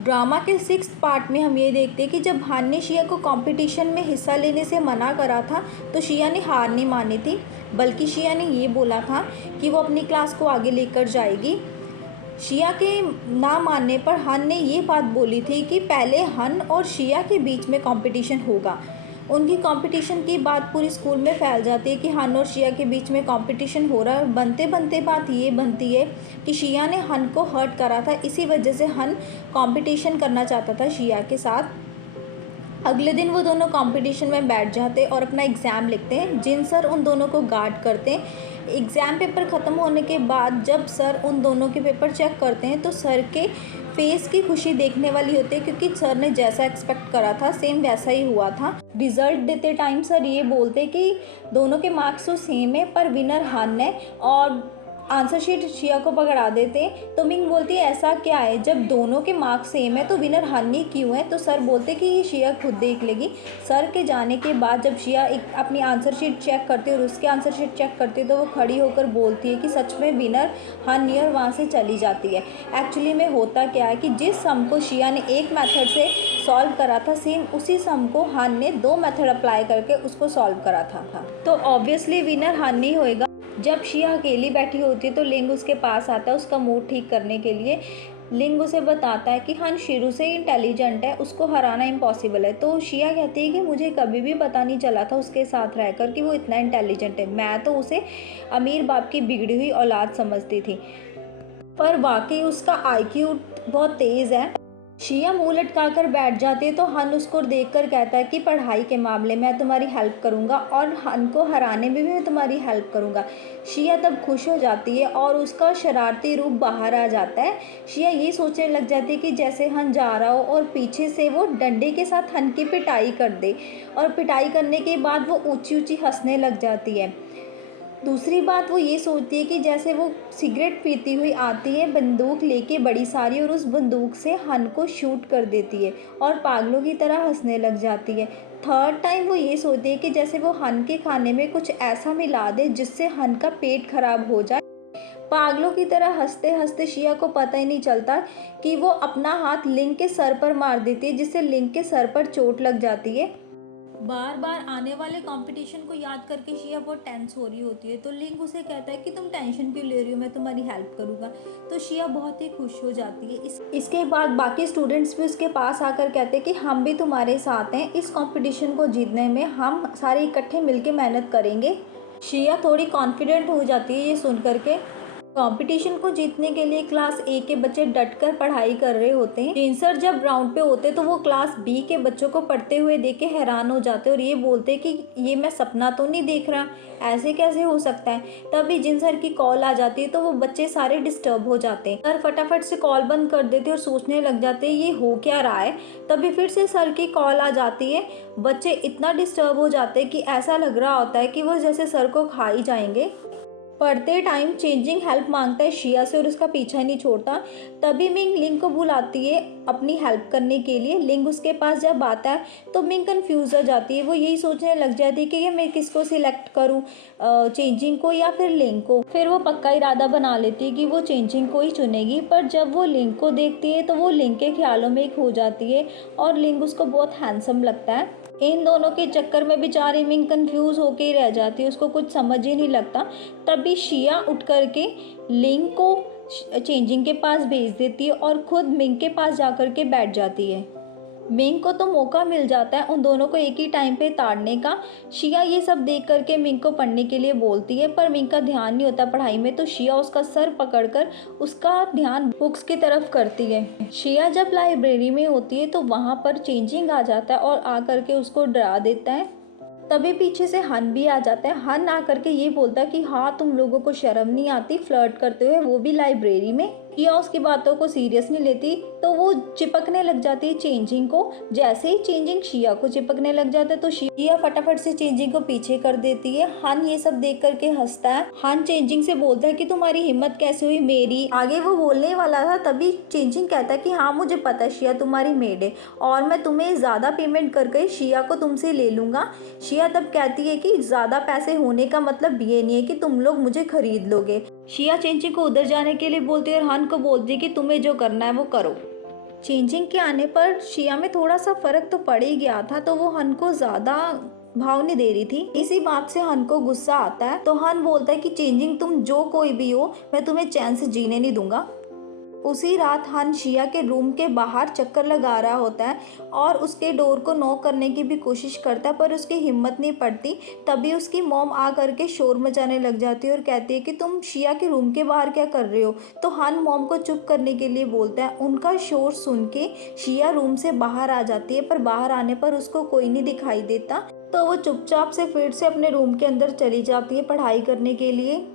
Drama के 6th part में हम ये देखते हैं कि जब हान ने शिया को कंपटीशन में हिस्सा लेने से मना करा था तो शिया ने हार नहीं मानी थी, बल्कि शिया ने ये बोला था कि वो अपनी क्लास को आगे लेकर जाएगी। शिया के ना मानने पर हन ने ये बात बोली थी कि पहले हन और शिया के बीच में कंपटीशन होगा। उनकी कंपटीशन की बात पूरी स्कूल में फैल जाती है कि हन और शिया के बीच में कंपटीशन हो रहा है। बनते बनते बात ये बनती है कि शिया ने हन को हर्ट करा था, इसी वजह से हन कंपटीशन करना चाहता था शिया के साथ। अगले दिन वो दोनों कंपटीशन में बैठ जाते और अपना एग्ज़ाम लिखते हैं। जिन सर उन दोनों को गार्ड करते हैं। एग्ज़ाम पेपर ख़त्म होने के बाद जब सर उन दोनों के पेपर चेक करते हैं तो सर के फेस की खुशी देखने वाली होती है, क्योंकि सर ने जैसा एक्सपेक्ट करा था सेम वैसा ही हुआ था। रिज़ल्ट देते टाइम सर ये बोलते कि दोनों के मार्क्स तो सेम है पर विनर हन है, और आंसर शीट शिया को पकड़ा देते। तो मिंग बोलती है ऐसा क्या है, जब दोनों के मार्क्स सेम है तो विनर हन ही क्यों है। तो सर बोलते कि ये शिया खुद देख लेगी। सर के जाने के बाद जब शिया एक अपनी आंसर शीट चेक करती है और उसके आंसर शीट चेक करती है तो वो खड़ी होकर बोलती है कि सच में विनर हन ही, और वहाँ से चली जाती है। एक्चुअली में होता क्या है कि जिस सम को शिया ने एक मेथड से सॉल्व करा था, सेम उसी सम को हन ने 2 मेथड अप्लाई करके उसको सॉल्व करा था। तो ऑब्वियसली विनर हन ही होएगा। जब शिया अकेली बैठी होती है तो लिंग उसके पास आता है उसका मूड ठीक करने के लिए। लिंग उसे बताता है कि हन शुरू से ही इंटेलिजेंट है, उसको हराना इम्पॉसिबल है। तो शिया कहती है कि मुझे कभी भी पता नहीं चला था उसके साथ रहकर कि वो इतना इंटेलिजेंट है, मैं तो उसे अमीर बाप की बिगड़ी हुई औलाद समझती थी, पर वाकई उसका IQ बहुत तेज़ है। शिया मुंह लटका कर बैठ जाती है तो हन उसको देखकर कहता है कि पढ़ाई के मामले में मैं तुम्हारी हेल्प करूँगा और हन को हराने में भी मैं तुम्हारी हेल्प करूँगा। शिया तब खुश हो जाती है और उसका शरारती रूप बाहर आ जाता है। शिया ये सोचने लग जाती है कि जैसे हन जा रहा हो और पीछे से वो डंडे के साथ हन की पिटाई कर दे, और पिटाई करने के बाद वो ऊंची ऊंची हंसने लग जाती है। दूसरी बात वो ये सोचती है कि जैसे वो सिगरेट पीती हुई आती है बंदूक लेके बड़ी सारी, और उस बंदूक से हन को शूट कर देती है और पागलों की तरह हंसने लग जाती है। थर्ड टाइम वो ये सोचती है कि जैसे वो हन के खाने में कुछ ऐसा मिला दे जिससे हन का पेट खराब हो जाए। पागलों की तरह हंसते हंसते शिया को पता ही नहीं चलता कि वो अपना हाथ लिंग के सर पर मार देती है, जिससे लिंग के सर पर चोट लग जाती है। बार बार आने वाले कंपटीशन को याद करके शिया बहुत टेंस हो रही होती है। तो लिंग उसे कहता है कि तुम टेंशन क्यों ले रही हो, मैं तुम्हारी हेल्प करूँगा। तो शिया बहुत ही खुश हो जाती है। इसके बाद बाकी स्टूडेंट्स भी उसके पास आकर कहते हैं कि हम भी तुम्हारे साथ हैं, इस कंपटीशन को जीतने में हम सारे इकट्ठे मिलकर मेहनत करेंगे। शिया थोड़ी कॉन्फिडेंट हो जाती है ये सुन करके। कंपटीशन को जीतने के लिए क्लास A के बच्चे डटकर पढ़ाई कर रहे होते हैं। टेंसर जब ग्राउंड पे होते तो वो क्लास B के बच्चों को पढ़ते हुए देख के हैरान हो जाते और ये बोलते कि ये मैं सपना तो नहीं देख रहा, ऐसे कैसे हो सकता है। तभी जिन सर की कॉल आ जाती है तो वो बच्चे सारे डिस्टर्ब हो जाते हैं। सर फटाफट से कॉल बंद कर देते और सोचने लग जाते हैं ये हो क्या रहा है। तभी फिर से सर की कॉल आ जाती है। बच्चे इतना डिस्टर्ब हो जाते हैं कि ऐसा लग रहा होता है कि वो जैसे सर को खा ही जाएंगे। पढ़ते टाइम चेंजिंग हेल्प मांगता है शिया से और उसका पीछा नहीं छोड़ता। तभी मिंग लिंग को बुलाती है अपनी हेल्प करने के लिए। लिंग उसके पास जब आता है तो मिंग कंफ्यूज हो जाती है। वो यही सोचने लग जाती है कि ये मैं किसको सिलेक्ट करूं, चेंजिंग को या फिर लिंग को। फिर वो पक्का इरादा बना लेती है कि वो चेंजिंग को ही चुनेगी। पर जब वो लिंग को देखती है तो वो लिंग के ख्यालों में एक हो जाती है और लिंग उसको बहुत हैंडसम लगता है। इन दोनों के चक्कर में बेचारी मिंग कंफ्यूज होके ही रह जाती है, उसको कुछ समझ ही नहीं लगता। तभी शिया उठ करके लिंग को चेंजिंग के पास भेज देती है और खुद मिंग के पास जाकर के बैठ जाती है। मिंग को तो मौका मिल जाता है उन दोनों को एक ही टाइम पे ताड़ने का। शिया ये सब देख करके मिंग को पढ़ने के लिए बोलती है, पर मिंग का ध्यान नहीं होता पढ़ाई में। तो शिया उसका सर पकड़कर उसका ध्यान बुक्स की तरफ करती है। शिया जब लाइब्रेरी में होती है तो वहाँ पर चेंजिंग आ जाता है और आ करके उसको डरा देता है। तभी पीछे से हन भी आ जाता है। हन आ करके ये बोलता है कि हाँ तुम लोगों को शर्म नहीं आती फ्लर्ट करते हुए, वो भी लाइब्रेरी में। शिया उसकी बातों को सीरियस नहीं लेती तो वो चिपकने लग जाती है चेंजिंग को। जैसे ही चेंजिंग शिया को चिपकने लग जाता है तो शिया फटाफट से चेंजिंग को पीछे कर देती है। हन ये सब देख करके हंसता है। हन चेंजिंग से बोलता है कि तुम्हारी हिम्मत कैसे हुई मेरी। आगे वो बोलने वाला था तभी चेंजिंग कहता है कि हाँ मुझे पता है शिया तुम्हारी मेड है और मैं तुम्हें ज़्यादा पेमेंट करके शिया को तुमसे ले लूँगा। शिया तब कहती है कि ज़्यादा पैसे होने का मतलब ये नहीं है कि तुम लोग मुझे खरीद लोगे। शिया चेंजिंग को उधर जाने के लिए बोलती है और हन को बोलती है कि तुम्हें जो करना है वो करो। चेंजिंग के आने पर शिया में थोड़ा सा फ़र्क तो पड़ ही गया था, तो वो हन को ज़्यादा भाव नहीं दे रही थी। इसी बात से हन को गुस्सा आता है, तो हन बोलता है कि चेंजिंग तुम जो कोई भी हो, मैं तुम्हें चैन से जीने नहीं दूंगा। उसी रात हन शिया के रूम के बाहर चक्कर लगा रहा होता है और उसके डोर को नॉक करने की भी कोशिश करता है, पर उसकी हिम्मत नहीं पड़ती। तभी उसकी मॉम आ करके शोर मचाने लग जाती है और कहती है कि तुम शिया के रूम के बाहर क्या कर रहे हो। तो हन मॉम को चुप करने के लिए बोलता है। उनका शोर सुन के शिया रूम से बाहर आ जाती है, पर बाहर आने पर उसको कोई नहीं दिखाई देता, तो वो चुपचाप से फिर से अपने रूम के अंदर चली जाती है पढ़ाई करने के लिए।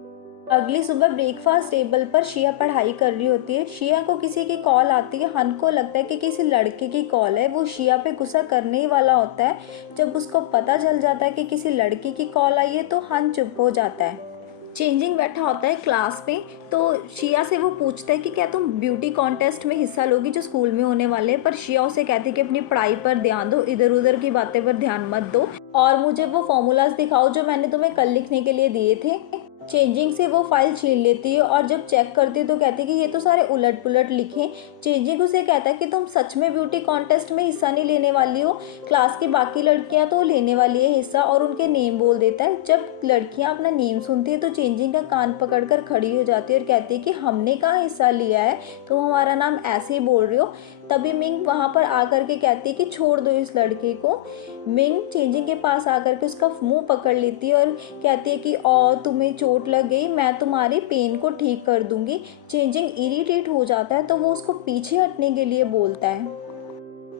अगली सुबह ब्रेकफास्ट टेबल पर शिया पढ़ाई कर रही होती है। शिया को किसी की कॉल आती है। हन को लगता है कि किसी लड़के की कॉल है। वो शिया पे गुस्सा करने ही वाला होता है। जब उसको पता चल जाता है कि किसी लड़की की कॉल आई है, तो हन चुप हो जाता है। चेंजिंग बैठा होता है क्लास में, तो शिया से वो पूछता है कि क्या तुम ब्यूटी कॉन्टेस्ट में हिस्सा लोगी जो स्कूल में होने वाले हैं। पर शिया उसे कहती है कि अपनी पढ़ाई पर ध्यान दो, इधर उधर की बातें पर ध्यान मत दो, और मुझे वो फॉर्मूलाज दिखाओ जो मैंने तुम्हें कल लिखने के लिए दिए थे। चेंजिंग से वो फाइल छीन लेती है और जब चेक करती है तो कहती है कि ये तो सारे उलट पुलट लिखे। चेंजिंग उसे कहता है कि तुम सच में ब्यूटी कॉन्टेस्ट में हिस्सा नहीं लेने वाली हो, क्लास की बाकी लड़कियां तो लेने वाली है हिस्सा, और उनके नेम बोल देता है। जब लड़कियां अपना नेम सुनती है तो चेंजिंग का कान पकड़कर खड़ी हो जाती है और कहती है कि हमने कहाँ हिस्सा लिया है, तुम हमारा नाम ऐसे ही बोल रहे हो। तभी मिंग वहाँ पर आकर के कहती है कि छोड़ दो इस लड़के को। मिंग चेंजिंग के पास आकर के उसका मुंह पकड़ लेती है और कहती है कि और तुम्हें चोट लग गई, मैं तुम्हारी पेन को ठीक कर दूंगी। चेंजिंग इरिटेट हो जाता है, तो वो उसको पीछे हटने के लिए बोलता है।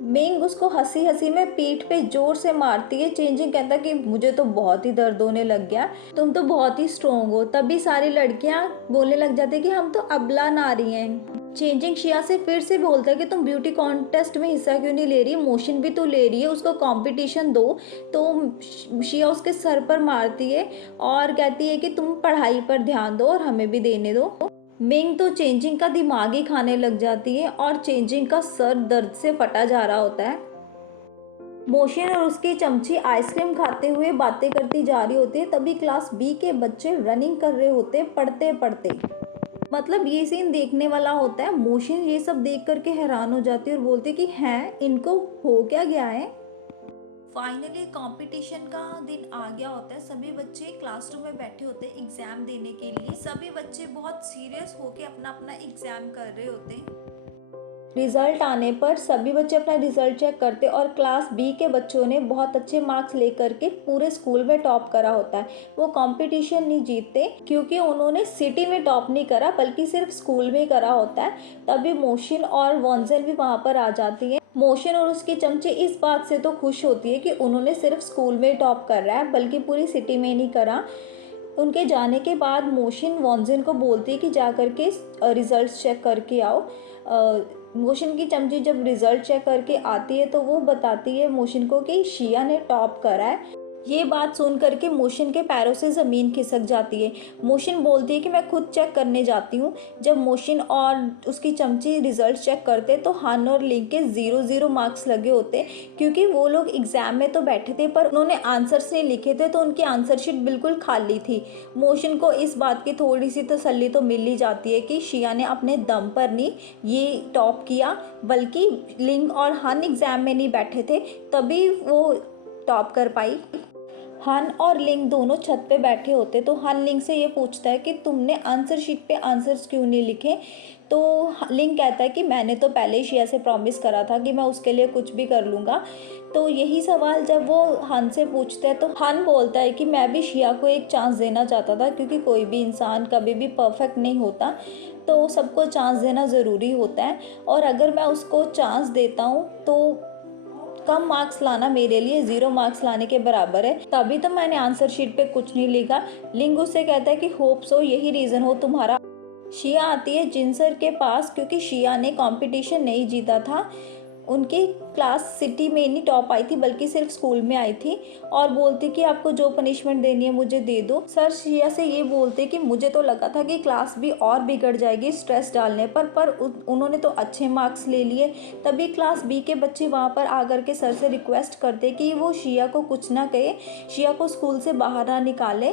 मिंग उसको हंसी हंसी में पीठ पे जोर से मारती है। चेंजिंग कहता है कि मुझे तो बहुत ही दर्द होने लग गया, तुम तो बहुत ही स्ट्रोंग हो। तभी सारी लड़कियां बोलने लग जाती है कि हम तो अबला नारी हैं। चेंजिंग शिया से फिर से बोलता है कि तुम ब्यूटी कॉन्टेस्ट में हिस्सा क्यों नहीं ले रही, मोशन भी तो ले रही है, उसको कंपटीशन दो। तो शिया उसके सर पर मारती है और कहती है कि तुम पढ़ाई पर ध्यान दो और हमें भी देने दो। मिंग तो चेंजिंग का दिमाग ही खाने लग जाती है और चेंजिंग का सर दर्द से फटा जा रहा होता है। मोशन और उसकी चमची आइसक्रीम खाते हुए बातें करती जा रही होती है। तभी क्लास बी के बच्चे रनिंग कर रहे होते पढ़ते पढ़ते। मतलब ये सीन देखने वाला होता है। मोशन ये सब देख करके हैरान हो जाती है और बोलती है कि हैं इनको हो क्या गया है। फाइनली कंपटीशन का दिन आ गया होता है। सभी बच्चे क्लासरूम में बैठे होते हैं एग्जाम देने के लिए। सभी बच्चे बहुत सीरियस होके अपना अपना एग्जाम कर रहे होते हैं। रिजल्ट आने पर सभी बच्चे अपना रिजल्ट चेक करते और क्लास बी के बच्चों ने बहुत अच्छे मार्क्स लेकर के पूरे स्कूल में टॉप करा होता है। वो कंपटीशन नहीं जीतते क्योंकि उन्होंने सिटी में टॉप नहीं करा, बल्कि सिर्फ स्कूल में करा होता है। तभी मोशन और वॉन्जन भी वहाँ पर आ जाती है। मोशन और उसकी चमचे इस बात से तो खुश होती है कि उन्होंने सिर्फ स्कूल में टॉप कर रहा है, बल्कि पूरी सिटी में नहीं करा। उनके जाने के बाद मोशन वॉन्जन को बोलती है कि जा करके रिजल्ट्स चेक करके आओ। मोशन की चमची जब रिजल्ट चेक करके आती है तो वो बताती है मोशन को कि शिया ने टॉप करा है। ये बात सुन करके मोशन के पैरों से ज़मीन खिसक जाती है। मोशन बोलती है कि मैं खुद चेक करने जाती हूँ। जब मोशन और उसकी चमची रिजल्ट चेक करते तो हन और लिंग के 0-0 मार्क्स लगे होते, क्योंकि वो लोग एग्ज़ाम में तो बैठे थे पर उन्होंने आंसर्स नहीं लिखे थे, तो उनकी आंसर शीट बिल्कुल खाली थी। मोशन को इस बात की थोड़ी सी तसल्ली तो मिल ही जाती है कि शिया ने अपने दम पर नहीं ये टॉप किया, बल्कि लिंग और हन एग्ज़ाम में नहीं बैठे थे, तभी वो टॉप कर पाई। हन और लिंग दोनों छत पे बैठे होते, तो हन लिंग से ये पूछता है कि तुमने आंसर शीट पे आंसर्स क्यों नहीं लिखे। तो लिंग कहता है कि मैंने तो पहले ही शिया से प्रॉमिस करा था कि मैं उसके लिए कुछ भी कर लूँगा। तो यही सवाल जब वो हन से पूछते हैं तो हन बोलता है कि मैं भी शिया को एक चांस देना चाहता था, क्योंकि कोई भी इंसान कभी भी परफेक्ट नहीं होता, तो सबको चांस देना ज़रूरी होता है, और अगर मैं उसको चांस देता हूँ तो कम मार्क्स लाना मेरे लिए 0 मार्क्स लाने के बराबर है, तभी तो मैंने आंसर शीट पे कुछ नहीं लिखा। लिंग उससे कहता है कि होप सो यही रीज़न हो तुम्हारा। शिया आती है जिनसर के पास, क्योंकि शिया ने कंपटीशन नहीं जीता था। उनकी क्लास सिटी में नहीं टॉप आई थी, बल्कि सिर्फ स्कूल में आई थी, और बोलती कि आपको जो पनिशमेंट देनी है मुझे दे दो। सर शिया से ये बोलते कि मुझे तो लगा था कि क्लास भी और बिगड़ जाएगी स्ट्रेस डालने पर उन्होंने तो अच्छे मार्क्स ले लिए। तभी क्लास बी के बच्चे वहाँ पर आकर के सर से रिक्वेस्ट करते कि वो शिया को कुछ ना कहे, शिया को स्कूल से बाहर ना निकाले।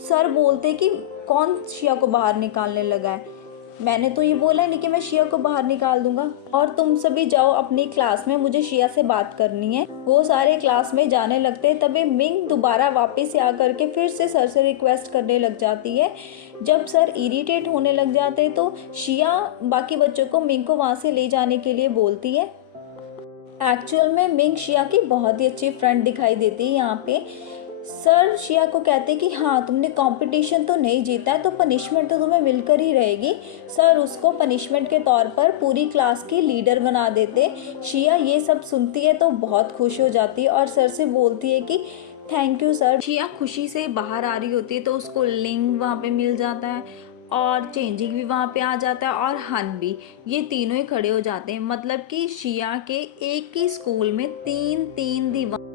सर बोलते कि कौन शिया को बाहर निकालने लगा है। मैंने तो ये बोला नहीं कि मैं शिया को बाहर निकाल दूंगा, और तुम सभी जाओ अपनी क्लास में, मुझे शिया से बात करनी है। वो सारे क्लास में जाने लगते तभी मिंग दोबारा वापस आकर के फिर से सर से रिक्वेस्ट करने लग जाती है। जब सर इरिटेट होने लग जाते तो शिया बाकी बच्चों को मिंग को वहाँ से ले जाने के लिए बोलती है। एक्चुअल में मिंग शिया की बहुत ही अच्छी फ्रेंड दिखाई देती है यहाँ पे। सर शिया को कहते कि हाँ तुमने कंपटीशन तो नहीं जीता है तो पनिशमेंट तो तुम्हें मिलकर ही रहेगी। सर उसको पनिशमेंट के तौर पर पूरी क्लास की लीडर बना देते। शिया ये सब सुनती है तो बहुत खुश हो जाती है और सर से बोलती है कि थैंक यू सर। शिया खुशी से बाहर आ रही होती है तो उसको लिंग वहाँ पे मिल जाता है और चेंजिंग भी वहाँ पे आ जाता है और हन भी, ये तीनों ही खड़े हो जाते हैं। मतलब कि शिया के एक ही स्कूल में तीन तीन दीवार